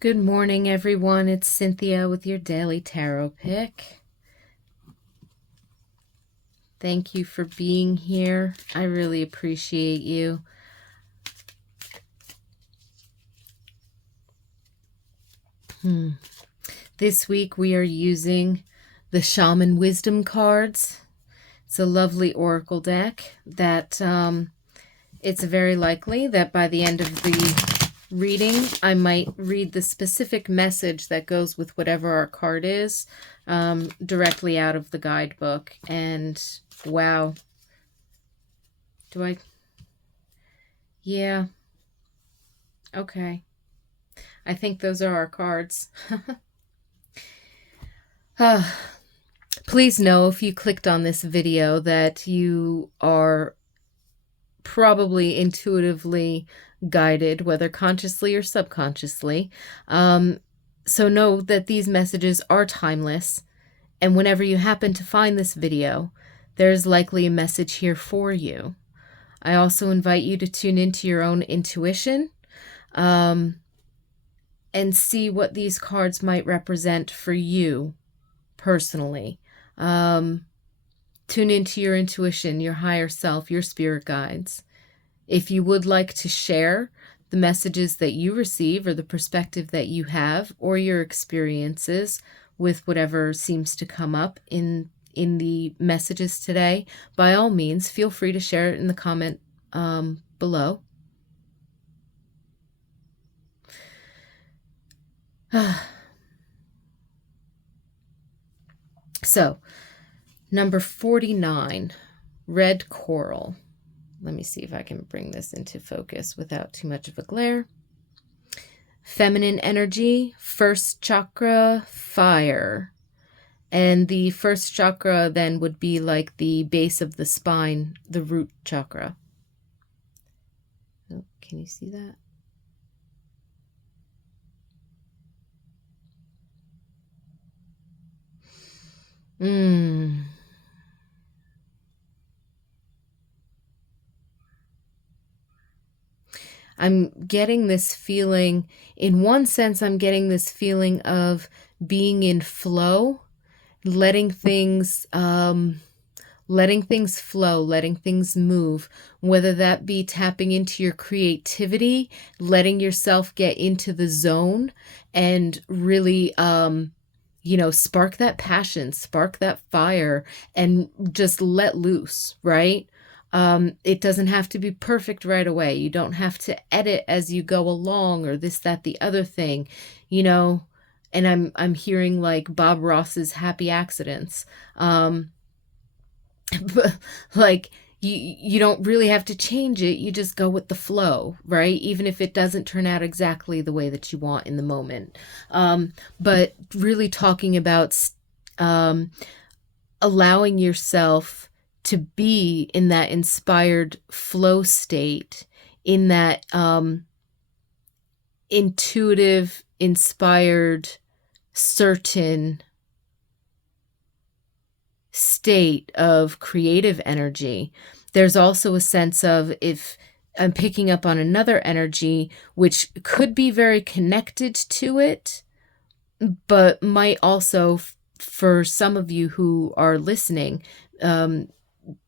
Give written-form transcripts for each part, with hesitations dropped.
Good morning, everyone. It's Cynthia with your daily tarot pick. Thank you for being here. I really appreciate you. This week we are using the Shaman Wisdom cards. It's a lovely oracle deck that it's very likely that by the end of the reading, I might read the specific message that goes with whatever our card is directly out of the guidebook. And wow. Yeah. Okay. I think those are our cards. Please know if you clicked on this video that you are probably intuitively guided, whether consciously or subconsciously. So know that these messages are timeless, and whenever you happen to find this video, there's likely a message here for you. I also invite you to tune into your own intuition and see what these cards might represent for you personally. Tune into your intuition, your higher self, your spirit guides. If you would like to share the messages that you receive or the perspective that you have or your experiences with whatever seems to come up in the messages today, by all means, feel free to share it in the comment below. So, number 49, red coral. Let me see if I can bring this into focus without too much of a glare. Feminine energy, first chakra, fire. And the first chakra then would be like the base of the spine, the root chakra. Oh, can you see that? I'm getting this feeling, in one sense, I'm getting this feeling of being in flow, letting things flow, letting things move, whether that be tapping into your creativity, letting yourself get into the zone and really, spark that passion, spark that fire, and just let loose, right? It doesn't have to be perfect right away. You don't have to edit as you go along or this, that, the other thing, and I'm hearing like Bob Ross's Happy Accidents. But like you don't really have to change it. You just go with the flow, right? Even if it doesn't turn out exactly the way that you want in the moment. But really talking about allowing yourself to be in that inspired flow state, in that intuitive, inspired, certain state of creative energy. There's also a sense of, if I'm picking up on another energy, which could be very connected to it, but might also, for some of you who are listening,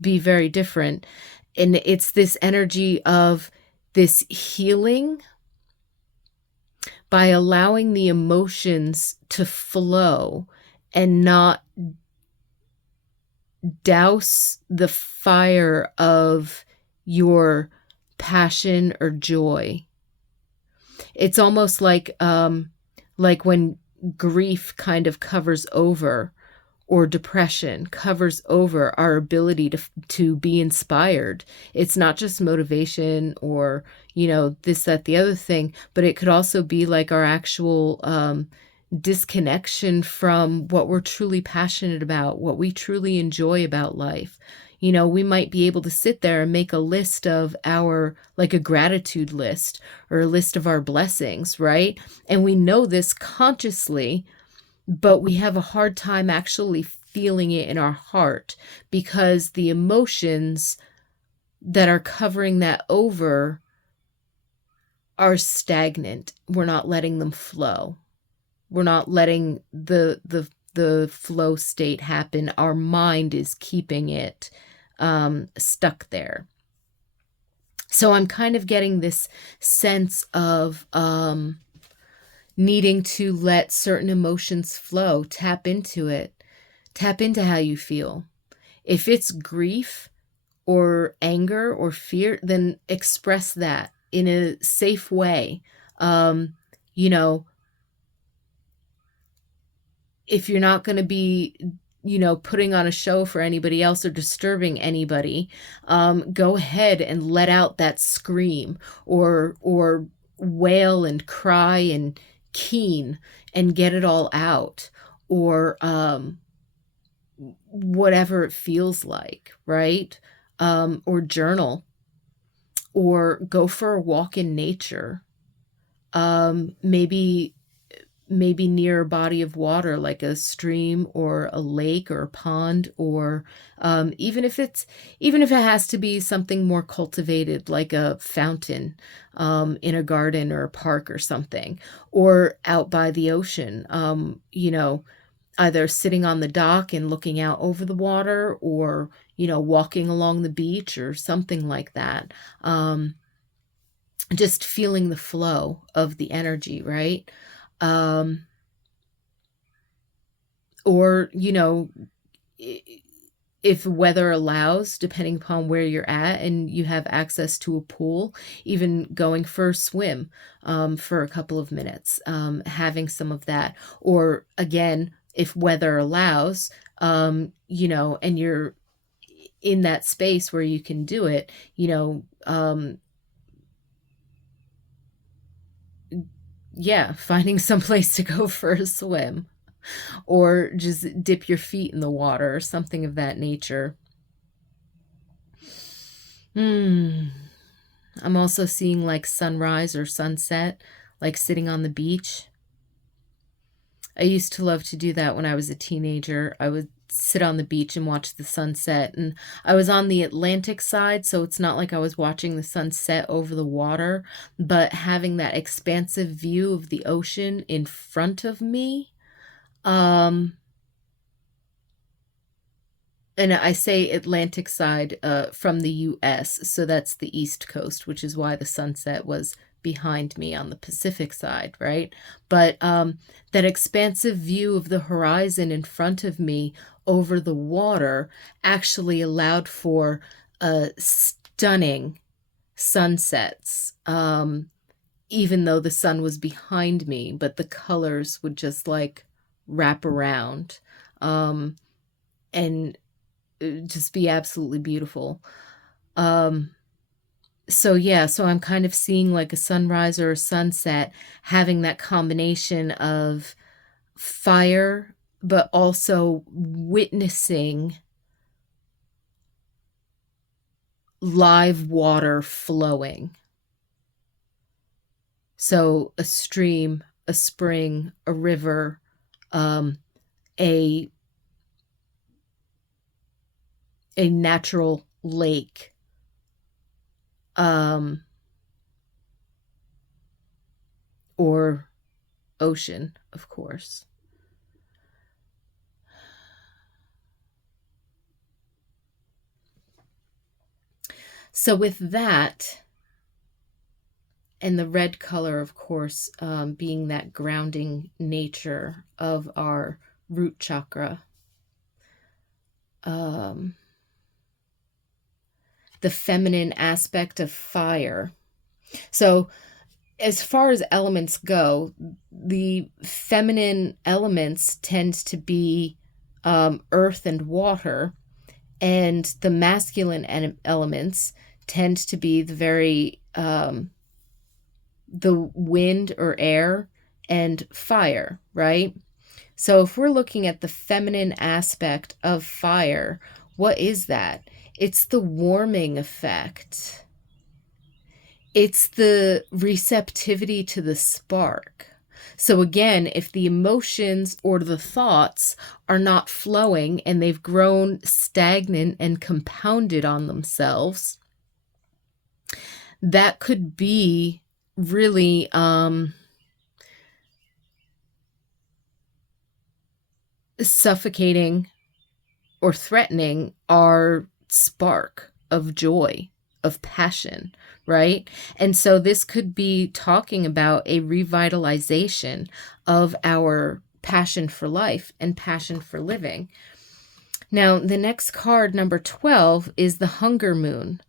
be very different. And it's this energy of this healing by allowing the emotions to flow and not douse the fire of your passion or joy. It's almost like when grief kind of covers over, or depression covers over our ability to be inspired. It's not just motivation or, this, that, the other thing, but it could also be like our actual disconnection from what we're truly passionate about, what we truly enjoy about life. We might be able to sit there and make a list of like a gratitude list or a list of our blessings, right? And we know this consciously, but we have a hard time actually feeling it in our heart because the emotions that are covering that over are stagnant. We're not letting them flow. We're not letting the flow state happen. Our mind is keeping it stuck there. So I'm kind of getting this sense of needing to let certain emotions flow, tap into it, tap into how you feel. If it's grief or anger or fear, then express that in a safe way. You know, if you're not going to be, putting on a show for anybody else or disturbing anybody, go ahead and let out that scream or wail and cry and keen and get it all out, or whatever it feels like, right? Or journal, or go for a walk in nature. Maybe near a body of water like a stream or a lake or a pond, or even if it has to be something more cultivated like a fountain in a garden or a park or something, or out by the ocean, either sitting on the dock and looking out over the water, or walking along the beach or something like that. Just feeling the flow of the energy, right? um or if weather allows, depending upon where you're at and you have access to a pool, even going for a swim for a couple of minutes, having some of that. Or again, if weather allows, and you're in that space where you can do it, yeah, finding some place to go for a swim, or just dip your feet in the water or something of that nature. Hmm. I'm also seeing like sunrise or sunset, like sitting on the beach. I used to love to do that when I was a teenager. I would sit on the beach and watch the sunset. And I was on the Atlantic side, so it's not like I was watching the sunset over the water, but having that expansive view of the ocean in front of me. Um, and I say Atlantic side from the US, so that's the East Coast, which is why the sunset was behind me on the Pacific side, right? But that expansive view of the horizon in front of me over the water actually allowed for stunning sunsets, even though the sun was behind me, but the colors would just like wrap around. And just be absolutely beautiful. Um, so yeah, so I'm kind of seeing like a sunrise or a sunset having that combination of fire, but also witnessing live water flowing. So a stream, a spring, a river, a natural lake, or ocean, of course. So with that, and the red color, of course, being that grounding nature of our root chakra, the feminine aspect of fire. So as far as elements go, the feminine elements tend to be earth and water, and the masculine elements tend to be the wind or air and fire, right? So if we're looking at the feminine aspect of fire, what is that? It's the warming effect. It's the receptivity to the spark. So again, if the emotions or the thoughts are not flowing and they've grown stagnant and compounded on themselves, that could be really suffocating or threatening our spark of joy, of passion, right? And so this could be talking about a revitalization of our passion for life and passion for living. Now, the next card, number 12, is the Hunger Moon,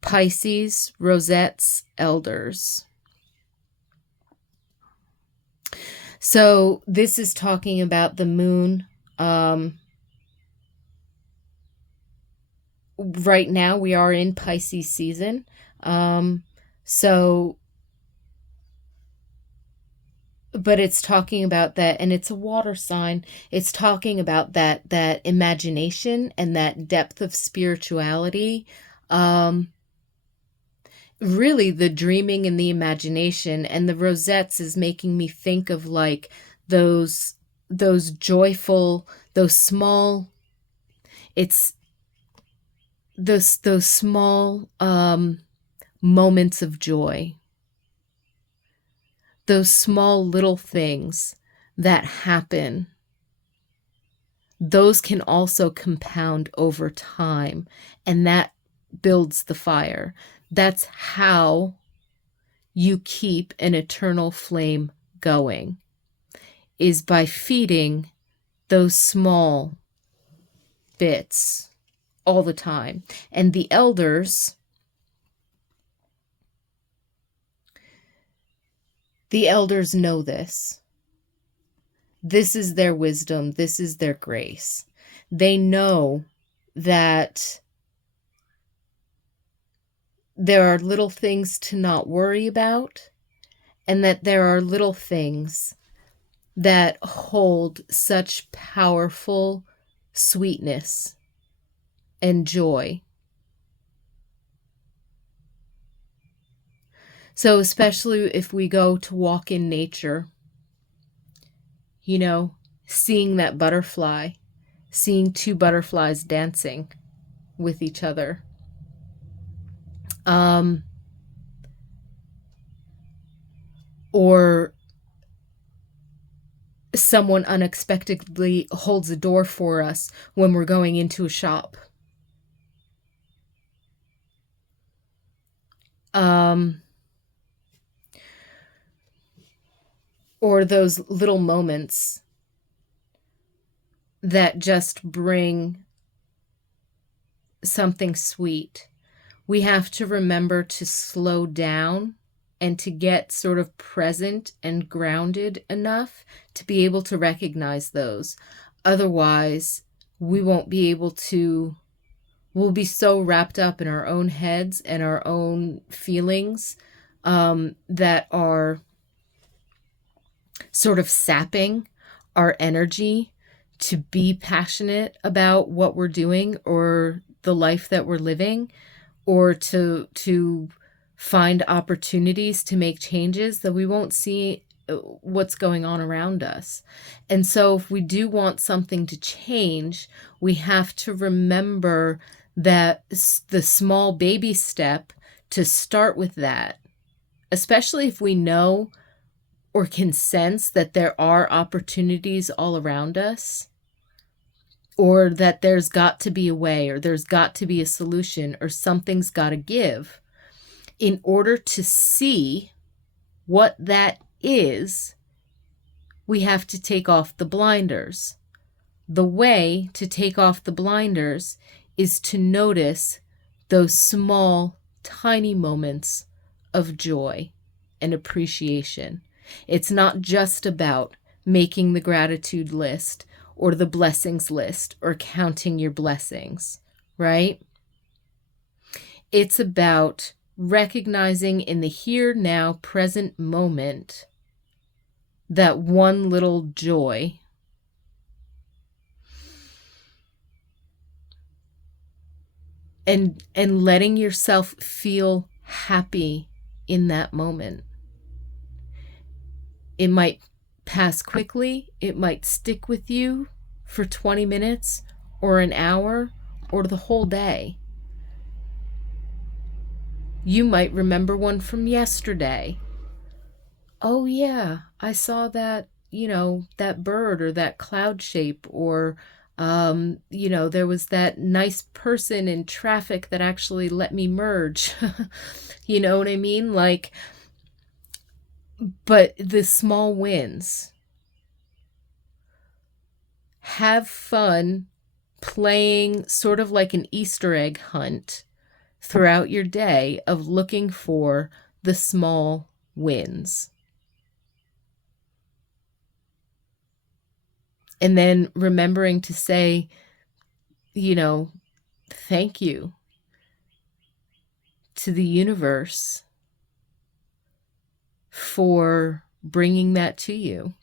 Pisces, Rosettes, Elders. So this is talking about the moon. Right now we are in Pisces season. So, but it's talking about that, and it's a water sign. It's talking about that imagination and that depth of spirituality. Really the dreaming and the imagination, and the rosettes is making me think of like those joyful, those small, it's those small moments of joy, those small little things that happen. Those can also compound over time, and that builds the fire. That's how you keep an eternal flame going, is by feeding those small bits all the time. And the elders, know this. This is their wisdom. This is their grace. They know that there are little things to not worry about, and that there are little things that hold such powerful sweetness and joy. So especially if we go to walk in nature, you know, seeing that butterfly, seeing two butterflies dancing with each other. Or someone unexpectedly holds a door for us when we're going into a shop. Or those little moments that just bring something sweet. We have to remember to slow down and to get sort of present and grounded enough to be able to recognize those. Otherwise, we won't be able to, we'll be so wrapped up in our own heads and our own feelings that are sort of sapping our energy to be passionate about what we're doing or the life that we're living, or to find opportunities to make changes, that we won't see what's going on around us. And so if we do want something to change, we have to remember that the small baby step to start with that, especially if we know or can sense that there are opportunities all around us, or that there's got to be a way, or there's got to be a solution, or something's got to give. In order to see what that is, we have to take off the blinders. The way to take off the blinders is to notice those small, tiny moments of joy and appreciation. It's not just about making the gratitude list or the blessings list or counting your blessings, right? It's about recognizing in the here, now, present moment that one little joy, and letting yourself feel happy in that moment. It might pass quickly, it might stick with you for 20 minutes or an hour or the whole day. You might remember one from yesterday Oh, yeah, I saw that, that bird or that cloud shape, or, there was that nice person in traffic that actually let me merge. You know what I mean? Like, but the small wins, have fun playing sort of like an Easter egg hunt throughout your day of looking for the small wins. And then remembering to say, you know, thank you to the universe for bringing that to you.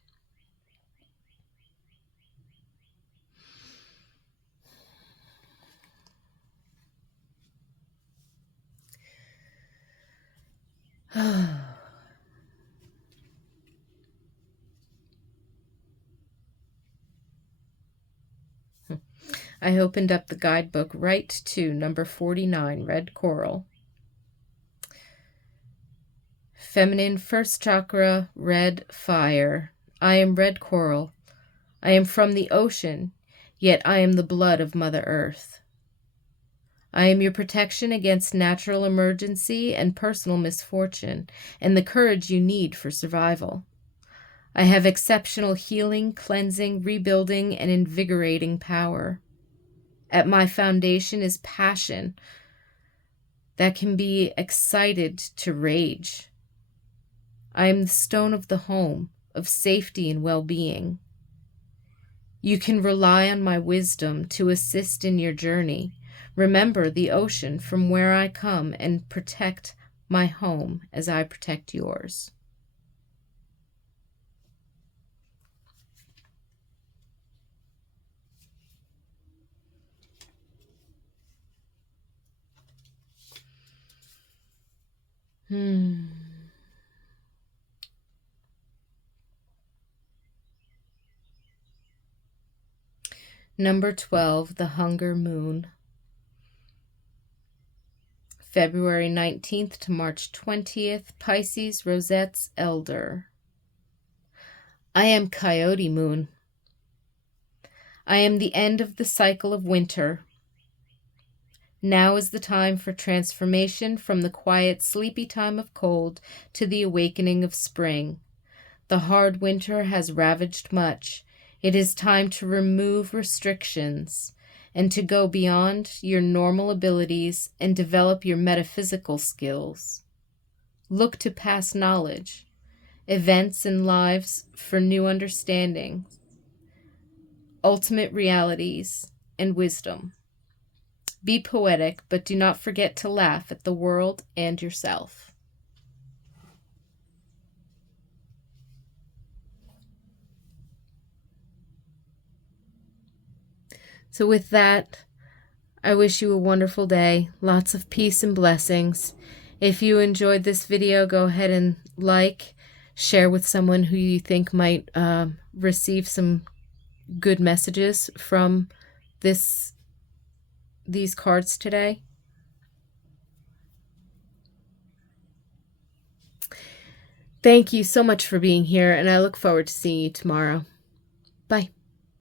I opened up the guidebook right to number 49, red coral. Feminine first chakra, red fire. I am red coral. I am from the ocean, yet I am the blood of Mother Earth. I am your protection against natural emergency and personal misfortune, and the courage you need for survival. I have exceptional healing, cleansing, rebuilding, and invigorating power. At my foundation is passion that can be excited to rage. I am the stone of the home, of safety and well-being. You can rely on my wisdom to assist in your journey. Remember the ocean from where I come and protect my home as I protect yours. Number 12, the Hunger Moon. February 19th to March 20th, Pisces, Rosettes, Elder. I am Coyote Moon. I am the end of the cycle of winter. Now is the time for transformation from the quiet, sleepy time of cold to the awakening of spring. The hard winter has ravaged much. It is time to remove restrictions and to go beyond your normal abilities and develop your metaphysical skills. Look to past knowledge, events and lives for new understanding, ultimate realities, and wisdom. Be poetic, but do not forget to laugh at the world and yourself. So with that, I wish you a wonderful day, lots of peace and blessings. If you enjoyed this video, go ahead and share with someone who you think might receive some good messages from these cards today. Thank you so much for being here, and I look forward to seeing you tomorrow.